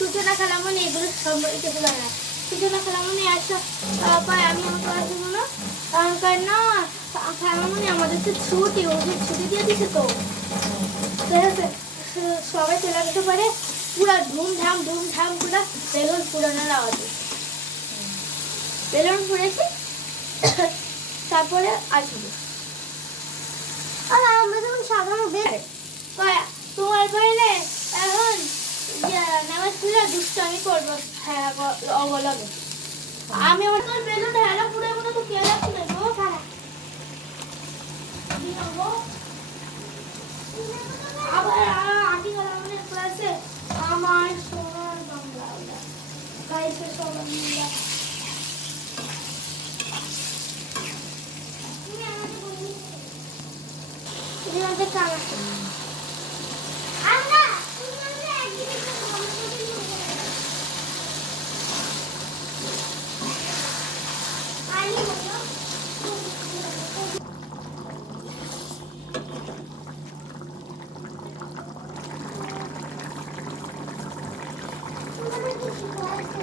সূচনা খালামণি এগুলো সম্পর্কে কিছু জানে না। সূচনা খালামণি আচ্ছা পায় আমি আমাকে আসবো না না খালামণি আমাদের তো ছুটি ওদের ছুটি দিয়ে দিছে তো ঠিক আছে সবাই চলে যেতে পারে পুরা ধুমধাম পুরা বেলুন পুরানোর আওয়াজে বেলুন ফুড়েছি তারপরে আসবো আর আমরা যখন সাধারণ বের তোমার বাইরে এখন নামাজ পড়ে দুষ্টামি করবো হ্যাঁ অবলগে আমি আমার তোর বেলুন হেলা পুরো মনে তো কে রাখতে দেবো খারাপ আবার আটি গলা মনে ক্লাসে আমার সোনার বাংলা গাইছে সোনার বাংলা তুমি আমাদের কাজ আমরা Thank you.